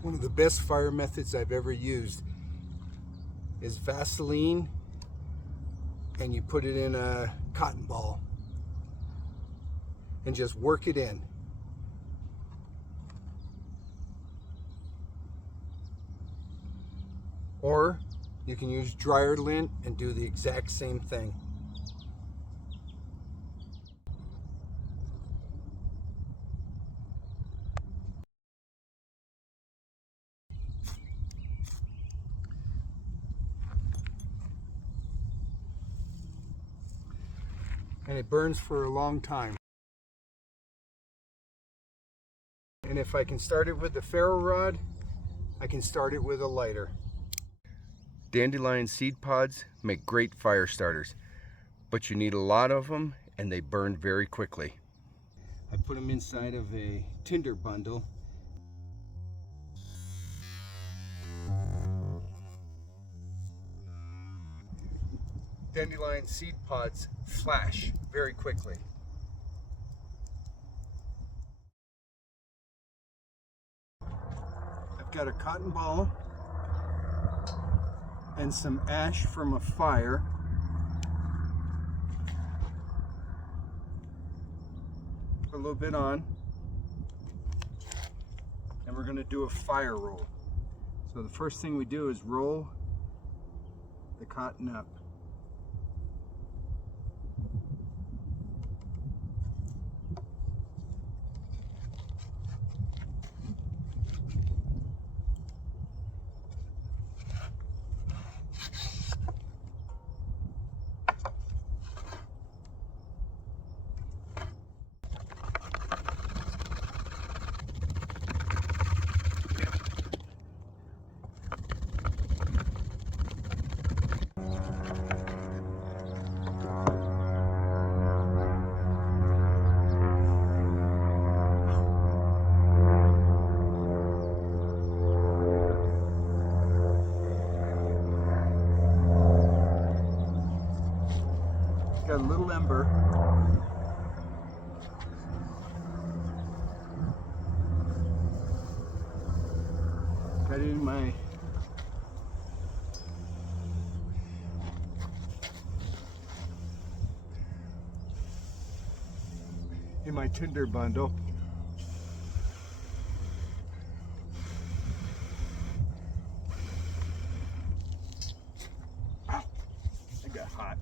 One of the best fire methods I've ever used is Vaseline, and you put it in a cotton ball and just work it in. Or you can use dryer lint and do the exact same thing. And it burns for a long time. And if I can start it with the Ferro Rod, I can start it with a lighter. Dandelion seed pods make great fire starters, but you need a lot of them and they burn very quickly. I put them inside of a tinder bundle. Dandelion seed pods flash very quickly. I've got a cotton ball and some ash from a fire. Put a little bit on, and we're going to do a fire roll. So the first thing we do is roll the cotton up. Got a little ember. Got it in my tinder bundle. I got hot.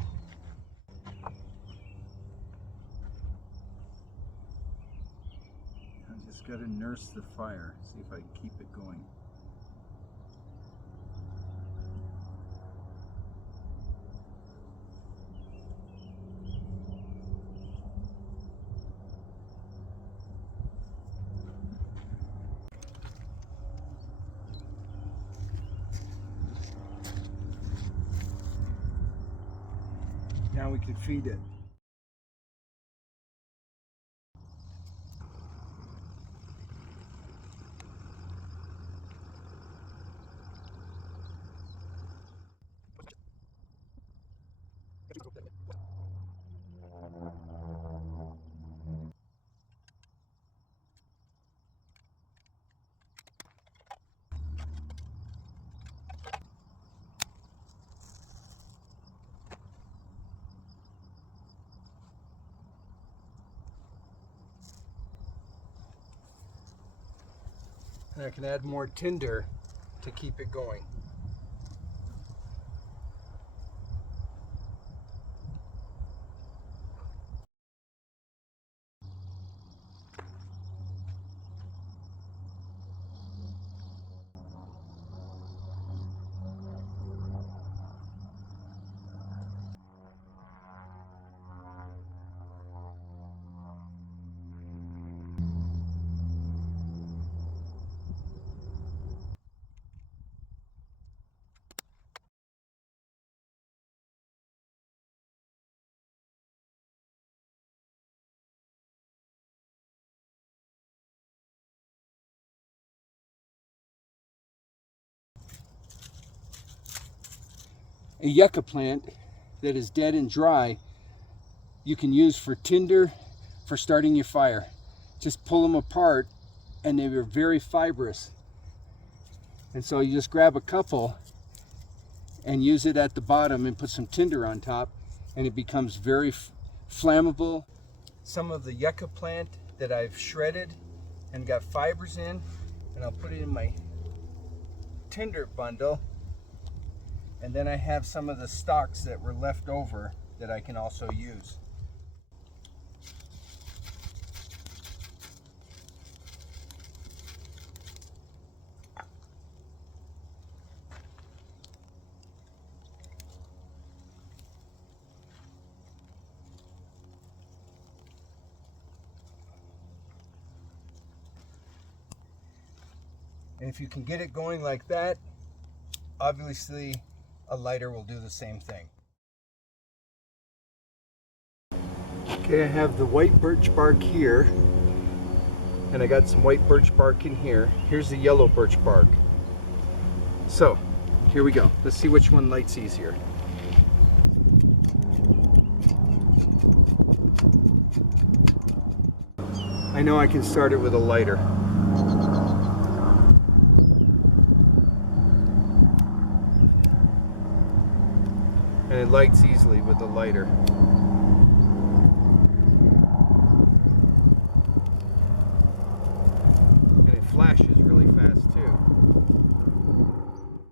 I just got to nurse the fire, see if I can keep it going. Now we can feed it. And I can add more tinder to keep it going. A yucca plant that is dead and dry, you can use for tinder for starting your fire. Just pull them apart and they are very fibrous. And so you just grab a couple and use it at the bottom and put some tinder on top, and it becomes very flammable. Some of the yucca plant that I've shredded and got fibers in, and I'll put it in my tinder bundle. And then I have some of the stalks that were left over that I can also use. And if you can get it going like that, obviously a lighter will do the same thing. Okay, I have the white birch bark here, and I got some white birch bark in here. Here's the yellow birch bark. So, here we go. Let's see which one lights easier. I know I can start it with a lighter. And it lights easily with the lighter. And it flashes really fast too.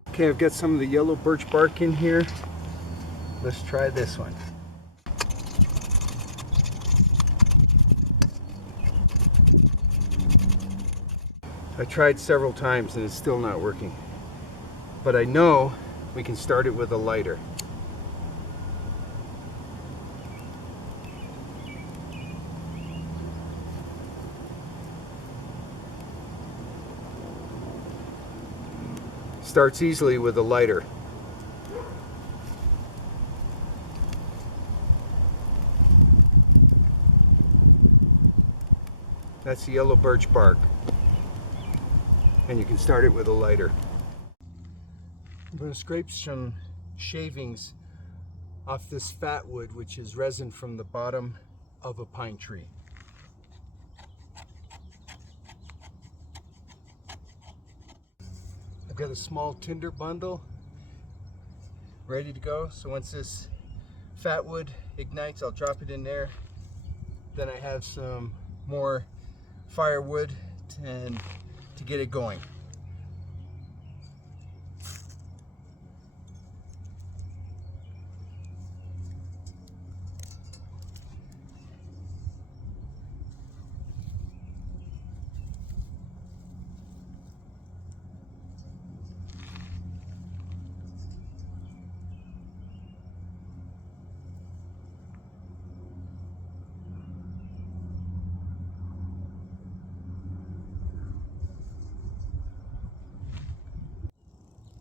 Okay, I've got some of the yellow birch bark in here. Let's try this one. I tried several times and it's still not working. But I know we can start it with a lighter. Starts easily with a lighter. That's the yellow birch bark. And you can start it with a lighter. I'm going to scrape some shavings off this fat wood, which is resin from the bottom of a pine tree. I've got a small tinder bundle ready to go. So once this fat wood ignites, I'll drop it in there. Then I have some more firewood to get it going.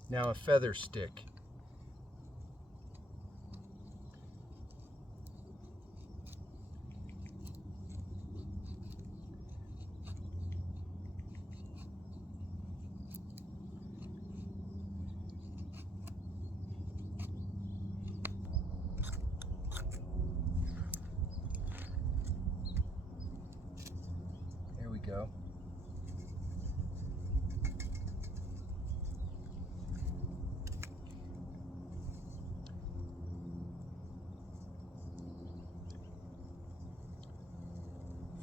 Now a feather stick. There we go.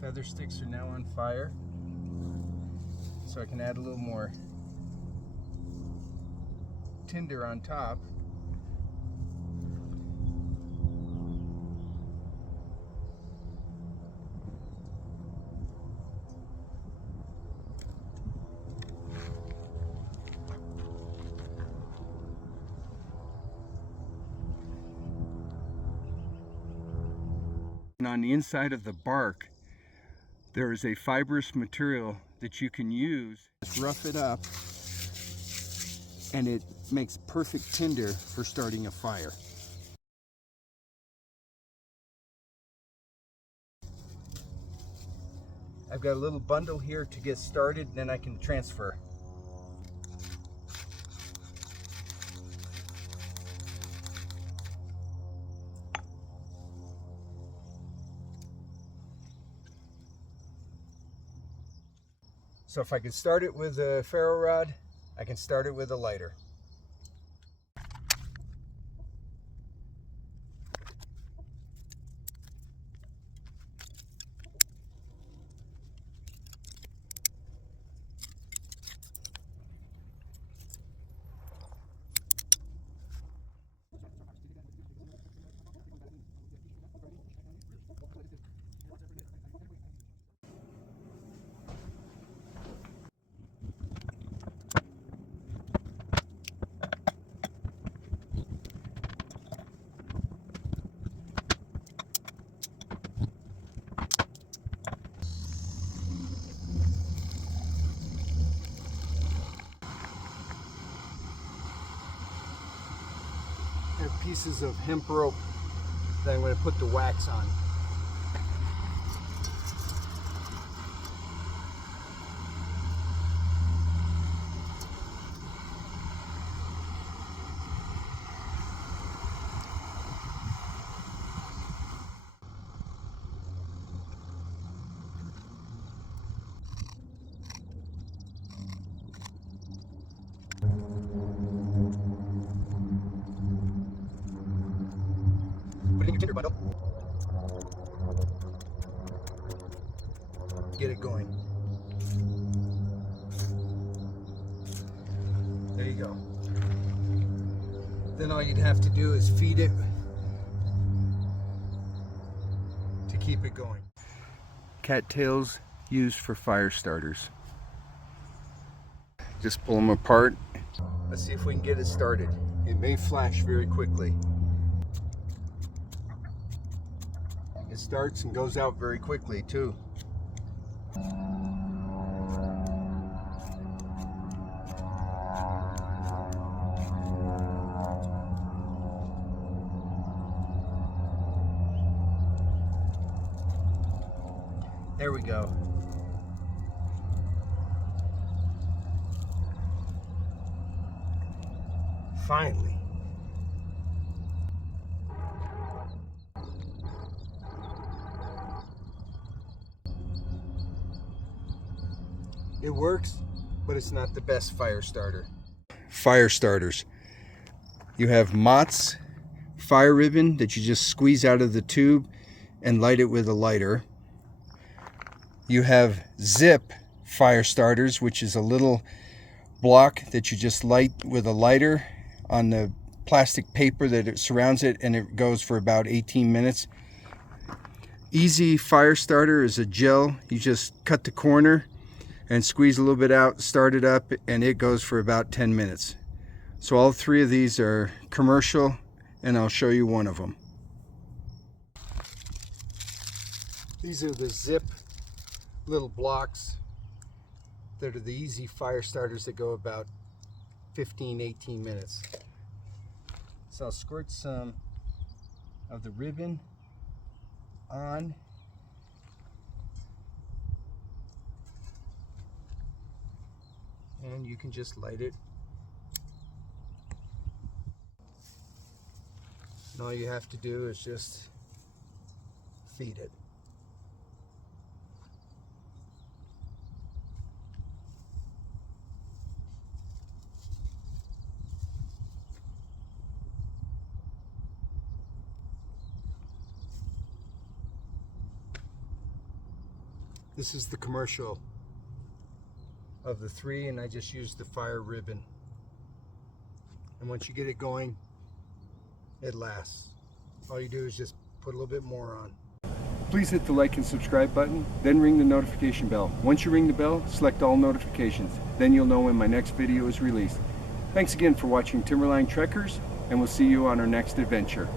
Feather sticks are now on fire, so I can add a little more tinder on top. And on the inside of the bark, there is a fibrous material that you can use. Just rough it up, and it makes perfect tinder for starting a fire. I've got a little bundle here to get started, then I can transfer. So if I could start it with a ferro rod, I can start it with a lighter. I have pieces of hemp rope that I'm going to put the wax on. Put it in your tinder bundle. Get it going. There you go. Then all you'd have to do is feed it to keep it going. Cattails used for fire starters. Just pull them apart. Let's see if we can get it started. It may flash very quickly. It starts and goes out very quickly too. There we go. Finally. It works, but it's not the best fire starter. Fire starters. You have Mott's fire ribbon that you just squeeze out of the tube and light it with a lighter. You have Zip fire starters, which is a little block that you just light with a lighter on the plastic paper that it surrounds it, and it goes for about 18 minutes. Easy fire starter is a gel. You just cut the corner and squeeze a little bit out, start it up, and it goes for about 10 minutes. So all three of these are commercial, and I'll show you one of them. These are the Zip little blocks that are the easy fire starters that go about 15-18 minutes. So I'll squirt some of the ribbon on. And you can just light it. And all you have to do is just feed it. This is the commercial of the three, and I just used the fire ribbon. And once you get it going, it lasts. All you do is just put a little bit more on. Please hit the like and subscribe button, then ring the notification bell. Once you ring the bell, select all notifications. Then you'll know when my next video is released. Thanks again for watching Timberline Trekkers, and we'll see you on our next adventure.